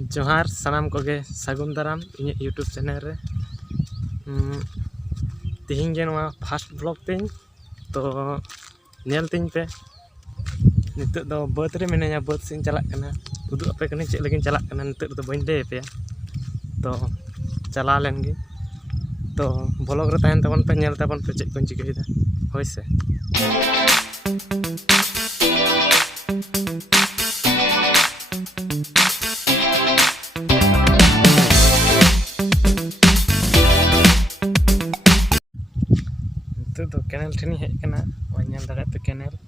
जोहार सानाम Koge सागुन दाराम इᱧ YouTube channel रे तिहिं गे नवा फर्स्ट ब्लॉग तिन तो नेल तिन पे नितक दो बात रे मिनाया बात सिन चलाक कना उदु आपे कने चेक लगिन चलाक कना नितक दो बइन लay पे तो चला लेन गे तो ब्लॉग रे ताहन तबन पे नेल तबन पे चेक कोन चिकैदा होय से तो कैनल ठेनी हेज कना नेल दाड़े पे कैनल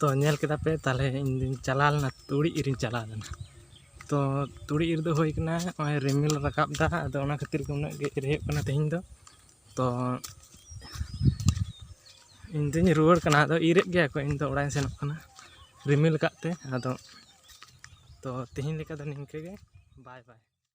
तो नेल केदा पे ताले इन चला लेना तुड़ी इरिन चला लेना तो तुड़ी इर दो होय कना ओय रिमिल रकाब दा अदो ओना खातिर के उना गे इर हेक कना तेहिं दो तो इन दिन रुवाड़ कना अदो इरेक गया को इन दो ओड़ाय सेनोक कना रिमिल काते अदो तो तेहिं लेका दो निंके गे बाय बाय।